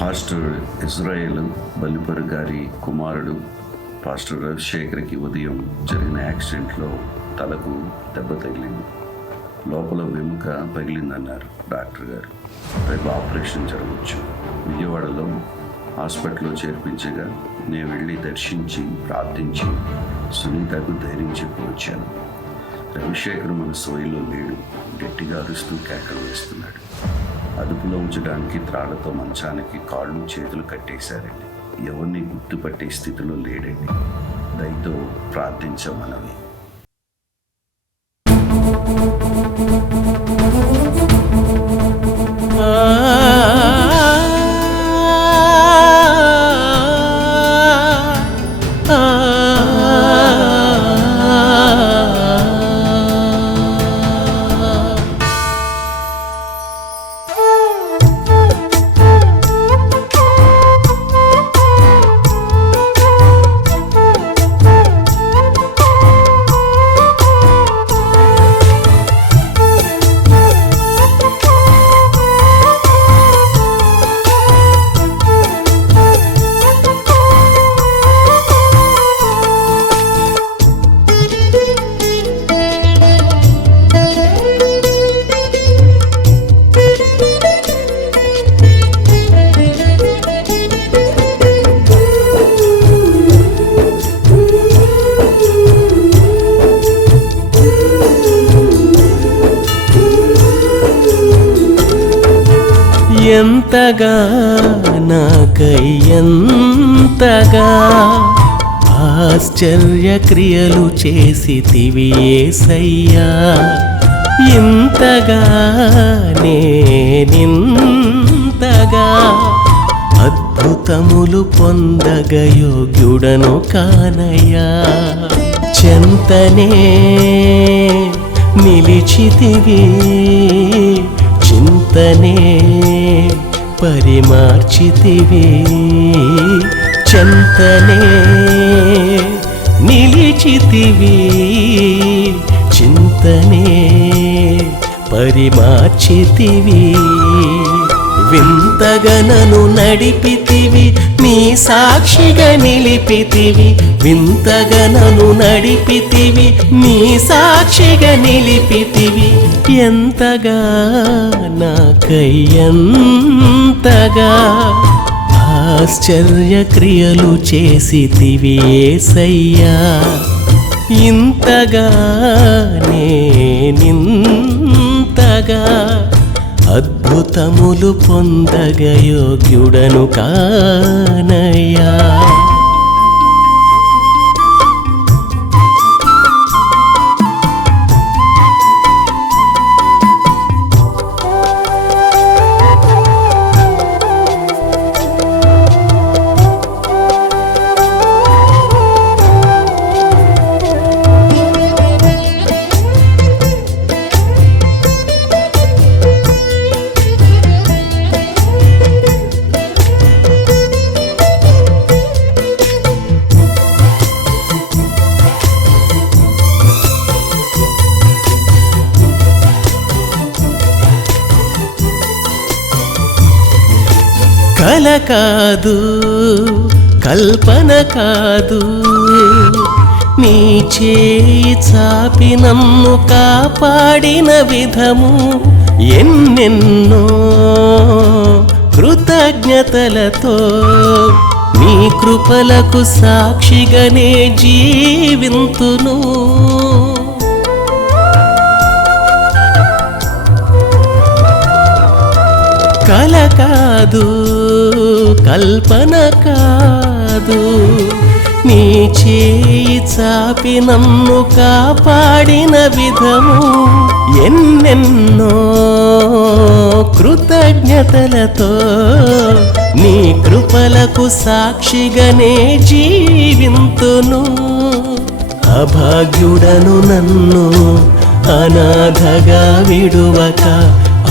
Pastor Israel బలిపరు గారి కుమారుడు pastor రవిశేఖర్కి ఉదయం జరిగిన యాక్సిడెంట్లో తలకు దెబ్బ తగిలింది. లోపల వెముక పగిలిందన్నారు డాక్టర్ గారు. రేపు ఆపరేషన్ జరగవచ్చు. విజయవాడలో హాస్పిటల్లో చేర్పించగా నేను వెళ్ళి దర్శించి ప్రార్థించి సునీతకు ధైర్యం చెప్పి వచ్చాను. రవిశేఖర్ మన సోయిలో లేడు. గట్టిగా అరుస్తూ కేకలు వేస్తున్నాడు. అదుపులో ఉంచడానికి త్రాళ్లతో మంచానికి కాళ్ళు చేతులు కట్టేశారండి. ఎవరిని గుర్తుపట్టే స్థితిలో లేడండి. దయతో ప్రార్థించమనవి. ఎంతగా నాకై ఎంతగా ఆశ్చర్యక్రియలు చేసితివి యేసయ్యా, ఇంతగా నేనింతగా అద్భుతములు పొందగ యోగ్యుడను కానయ్యా. చెంతనే నిలిచితివి, చింతనే పరిమార్చితివి, చెంతనే నిలిచితివి, చింతనే పరిమార్చితివి. వింతగనను నడిపితివి, నీ సాక్షిగా నిలిపితివి. వింతగనను నడిపితివి, నీ సాక్షిగా నిలిపితివి. ఎంతగా నాకై ఎంతగా ఆశ్చర్యక్రియలు చేసితివి యేసయ్యా, ఇంతగా నేనింతగా అద్భుతములు పొందగ యోగ్యుడను కానయ్యా. కల కాదు, కల్పన కాదు, నీ చేయి చాపి నన్ను కాపాడిన విధము ఎన్నెన్నో కృతజ్ఞతలతో నీ కృపలకు సాక్షిగానే జీవింతును. కల కాదు, కల్పన కాదు, నీ చేయి చాపి నన్ను కాపాడిన విధము ఎన్నెన్నో కృతజ్ఞతలతో నీ కృపలకు సాక్షిగానే జీవింతును. అభాగ్యుడను నన్ను అనాథగా విడువక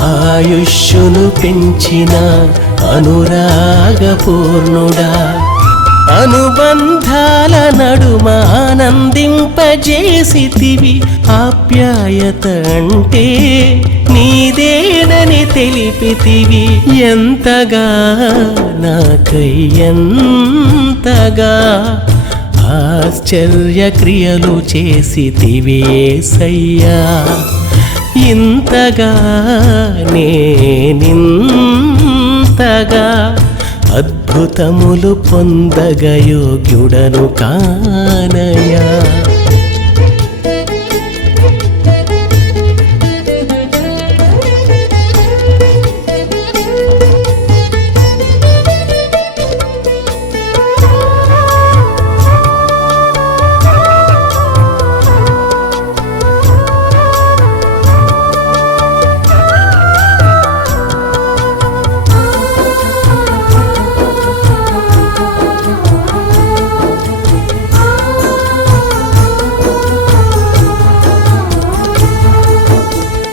ఆయుష్యును పెంచిన అనురాగపూర్ణుడా, అనుబంధాల నడుమ ఆనందింపజేసితివి. ఆప్యాయత అంటే నీదేనని తెలిపితివి. ఎంతగా నాకై ఎంతగా ఆశ్చర్య క్రియలు చేసితివి యేసయ్యా. ఇంతగా నేనింతగా అద్భుతములు పొందగ యోగ్యుడను కానయ్యా.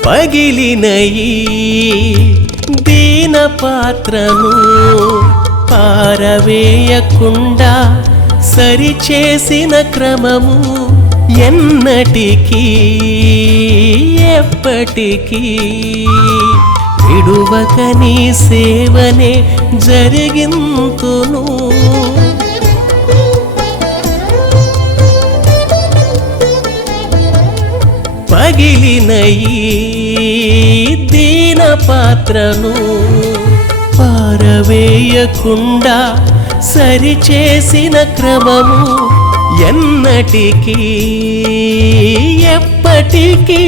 పగిలిన ఈ దీన పాత్రను పారవేయకుండా సరిచేసిన క్రమము ఎన్నటికీ ఎప్పటికీ విడువక నీ సేవనే జరిగింతును. పగిలిన ఈ దీన పాత్రను పారవేయకుండా సరిచేసిన క్రమము ఎన్నటికీ ఎప్పటికీ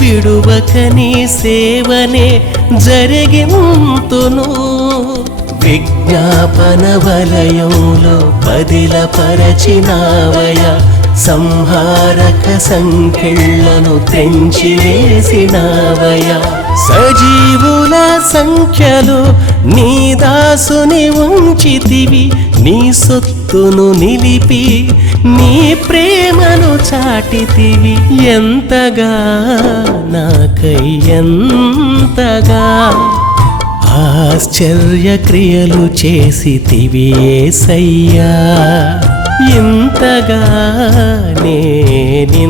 విడువక నీ సేవనే జరిగింతును. విజ్ఞాపన వలయంలో పదిలపరచినావయ, సంహారక సంఖ్యలను తెంచివేసినావయ. సజీవుల సంఖ్యలో నీ దాసుని ఉంచితివి, నీ సొత్తును నిలిపి నీ ప్రేమను చాటితివి. ఎంతగా నాకై ఎంతగా ఆశ్చర్య క్రియలు చేసితివి యేసయ్యా. ఇంతగా నేనింతగా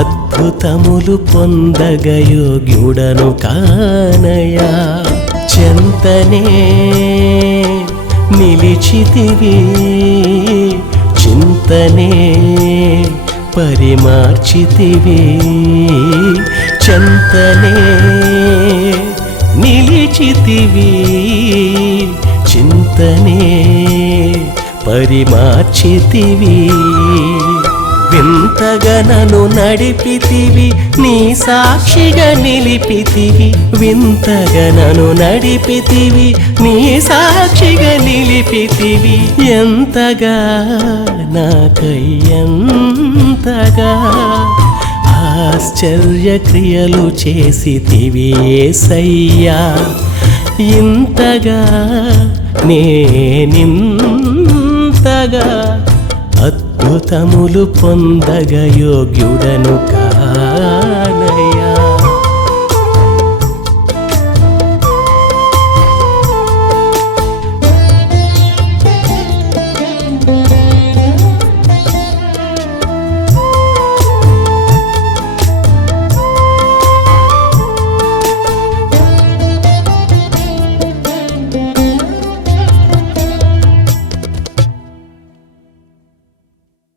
అద్భుతములు పొందగ యోగ్యుడను కానయ్యా. చెంతనే నిలిచితివి, చింతనే పరిమార్చితివి. చెంతనే నిలిచితివి, చింతనే పరిమార్చితివి. వింతగా నన్ను నడిపితివి, నీ సాక్షిగా నిలిపితివి. వింతగా నన్ను నడిపితివి, నీ సాక్షిగా నిలిపితివి. ఎంతగా నాకై ఎంతగా ఆశ్చర్య క్రియలు చేసితివి యేసయ్యా. ఇంతగా నేనింతగా అద్భుతములు పొందగ యోగ్యుడను